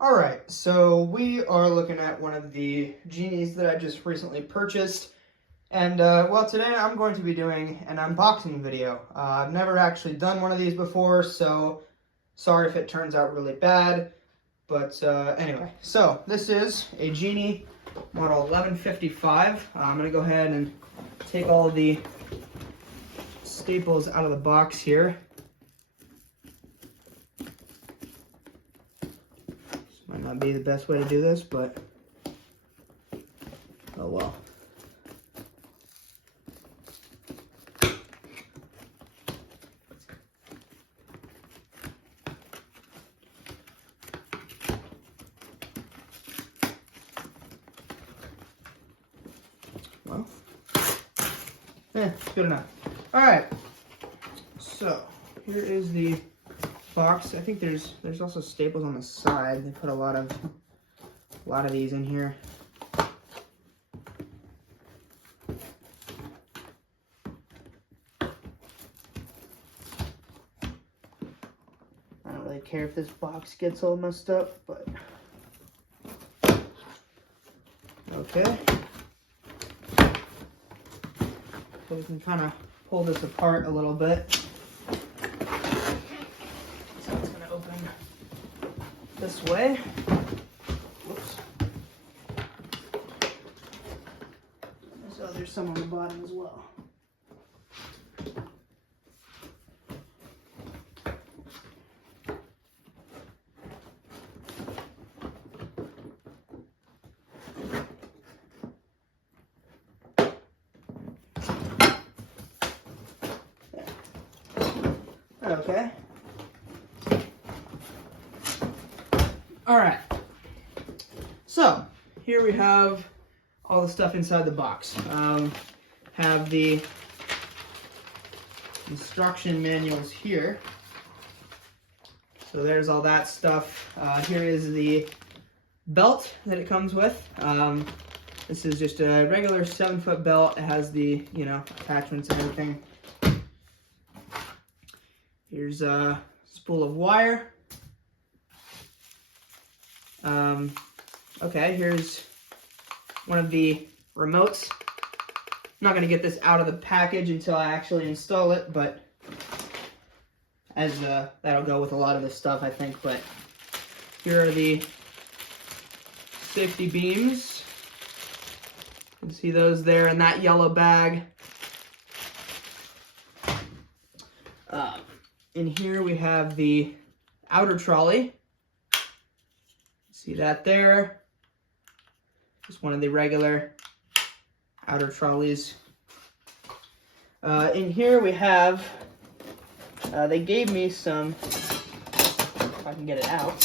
Alright, so we are looking at one of the Genies that I just recently purchased. And, well, today I'm going to be doing an unboxing video. I've never actually done one of these before, so sorry if it turns out really bad. But, anyway, so this is a Genie model 1155. I'm going to go ahead and take all of the staples out of the box here. Might not be the best way to do this, but oh well. Well, good enough. All right, so here is the box. I think there's also staples on the side. They put a lot of these in here. I don't really care if this box gets all messed up, but okay. So we can kind of pull this apart a little bit. So it's going to open this way. Whoops. So there's some on the bottom as well. Okay. All right. So here we have all the stuff inside the box. Have the instruction manuals here. So there's all that stuff. Here is the belt that it comes with. This is just a regular 7-foot belt. It has the, attachments and everything. Here's a spool of wire. Okay, here's one of the remotes. I'm not going to get this out of the package until I actually install it, but as that'll go with a lot of this stuff, I think. But here are the safety beams. You can see those there in that yellow bag. In here we have the outer trolley. See that there? Just one of the regular outer trolleys. In here we have, they gave me some, if I can get it out.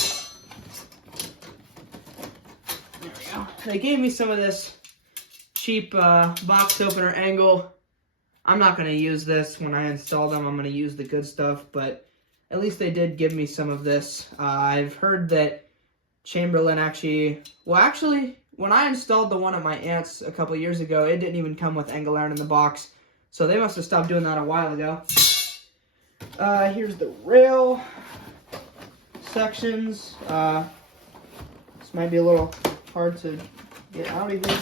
There we go. They gave me some of this cheap box opener angle. I'm not going to use this when I install them. I'm going to use the good stuff, but at least they did give me some of this. I've heard that Chamberlain actually, when I installed the one at my aunt's a couple years ago, it didn't even come with angle iron in the box, so they must have stopped doing that a while ago. Here's the rail sections. This might be a little hard to get out of here.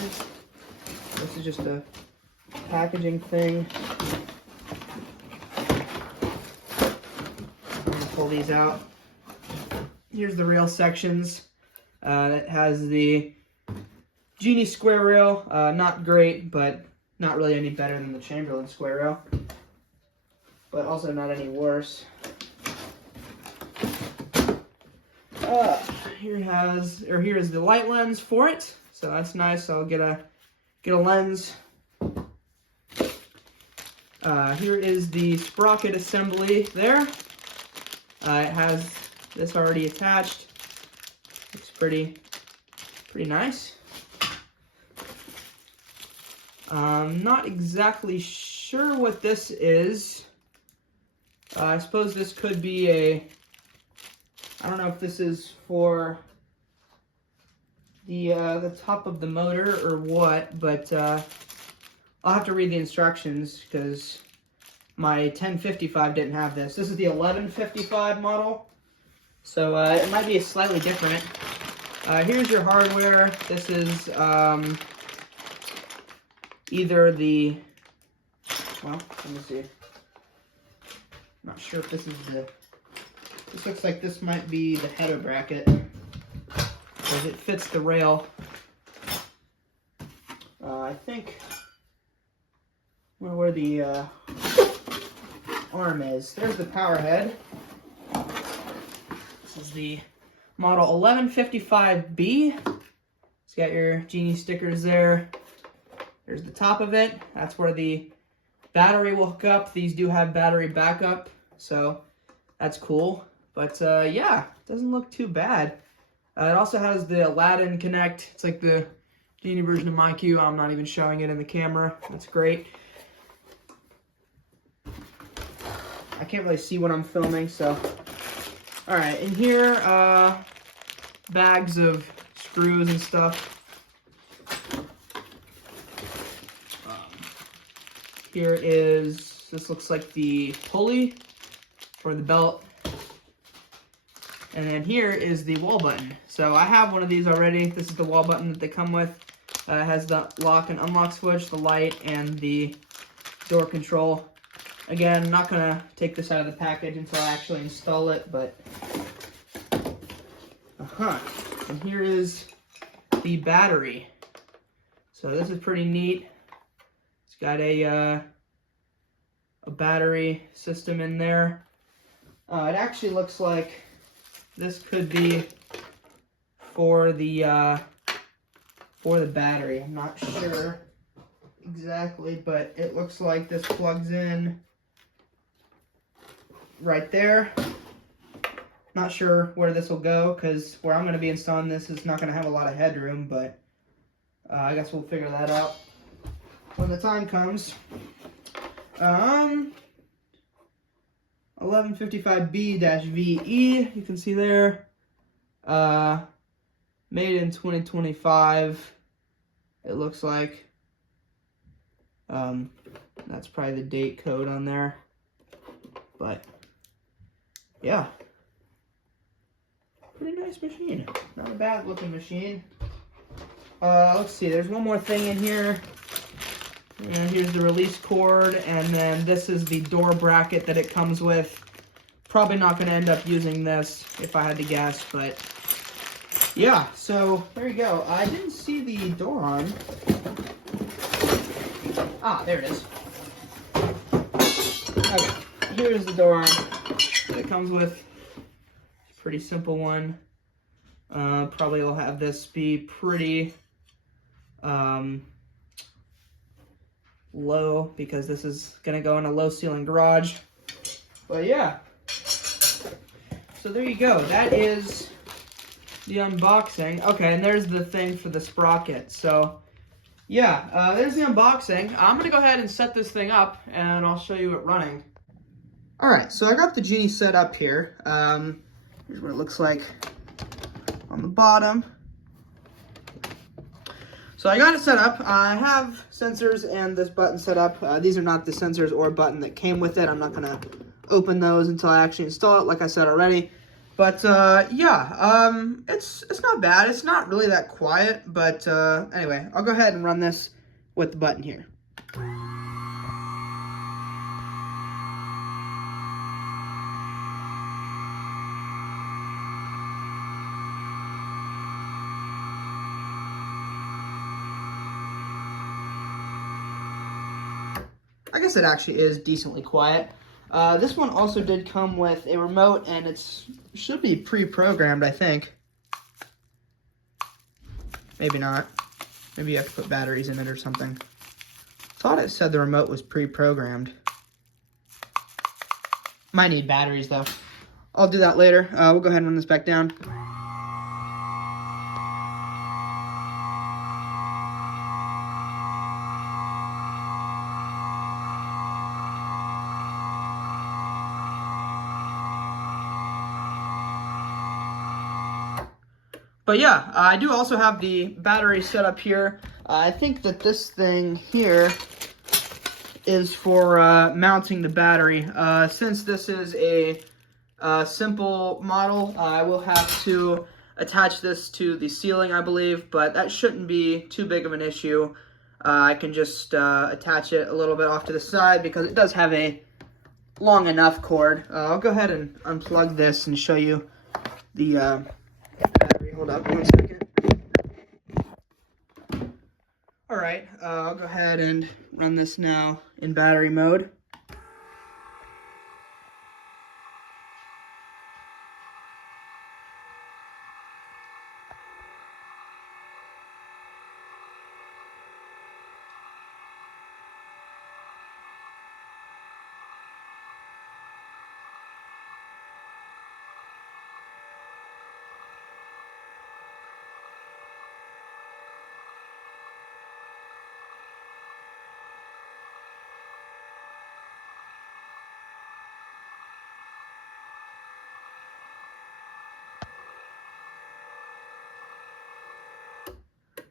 This is just a packaging thing. I'm gonna pull these out. Here's the rail sections. It has the Genie square rail. Not great, but not really any better than the Chamberlain square rail. But also not any worse. Here is the light lens for it. So that's nice. I'll get a lens. Here is the sprocket assembly there. It has this already attached. Looks pretty nice. Not exactly sure what this is. I suppose this could be I don't know if this is for the top of the motor or what, but I'll have to read the instructions because my 1055 didn't have this. This is the 1155 model, so it might be slightly different. Here's your hardware. This is either the, well, let me see. Not sure if this is the, this looks like this might be the header bracket, because it fits the rail. I think where the arm is. There's the power head. This is the model 1155B. It's got your Genie stickers there. There's the top of it. That's where the battery will hook up. These do have battery backup, so that's cool. But yeah, it doesn't look too bad. It also has the Aladdin Connect. It's like the Genie version of MyQ. I'm not even showing it in the camera. That's great. I can't really see what I'm filming, so. All right, in here, bags of screws and stuff. Here is, this looks like the pulley for the belt. And then here is the wall button. So I have one of these already. This is the wall button that they come with. It has the lock and unlock switch, the light, and the door control. Again, I'm not gonna take this out of the package until I actually install it, but and here is the battery. So this is pretty neat. It's got a battery system in there. It actually looks like this could be for the battery. I'm not sure exactly, but it looks like this plugs in right there. Not sure where this will go, because where I'm going to be installing this is not going to have a lot of headroom, but I guess we'll figure that out when the time comes. 1155B-VE, you can see there. Made in 2025, it looks like. That's probably the date code on there. But, yeah. Pretty nice machine. Not a bad looking machine. Let's see, there's one more thing in here. And here's the release cord, and then this is the door bracket that it comes with. Probably not going to end up using this if I had to guess, but yeah, so there you go. I didn't see the door on. Ah, there it is. Okay, here's the door arm that it comes with. It's a pretty simple one. Probably will have this be pretty low, because this is gonna go in a low ceiling garage. But yeah, so there you go. That is the unboxing. Okay, and there's the thing for the sprocket. So yeah, there's the unboxing. I'm gonna go ahead and set this thing up, and I'll show you it running. All right, so I got the Genie set up here. Here's what it looks like on the bottom. So I got it set up. I have sensors and this button set up. These are not the sensors or button that came with it. I'm not gonna open those until I actually install it, like I said already. But yeah, it's not bad. It's not really that quiet, but anyway, I'll go ahead and run this with the button here. I guess it actually is decently quiet. This one also did come with a remote, and it should be pre-programmed, I think. Maybe not. Maybe you have to put batteries in it or something. Thought it said the remote was pre-programmed. Might need batteries, though. I'll do that later. We'll go ahead and run this back down. But yeah, I do also have the battery set up here. I think that this thing here is for mounting the battery. Since this is a simple model, I will have to attach this to the ceiling, I believe, but that shouldn't be too big of an issue. I can just attach it a little bit off to the side because it does have a long enough cord. I'll go ahead and unplug this and show you the battery. Hold up 1 second. Alright, I'll go ahead and run this now in battery mode.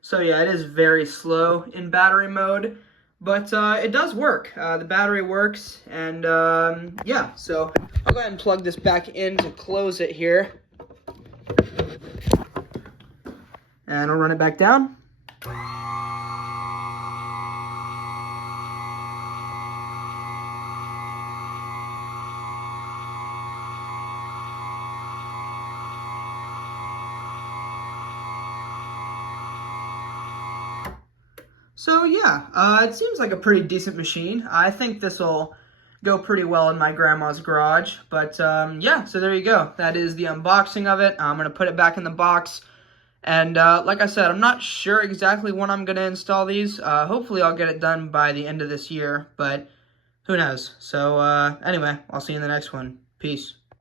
So yeah, it is very slow in battery mode, but it does work. The battery works, and yeah, so I'll go ahead and plug this back in to close it here. And I'll run it back down. So yeah, it seems like a pretty decent machine. I think this will go pretty well in my grandma's garage. But yeah, so there you go. That is the unboxing of it. I'm going to put it back in the box. And like I said, I'm not sure exactly when I'm going to install these. Hopefully I'll get it done by the end of this year, but who knows. So anyway, I'll see you in the next one. Peace.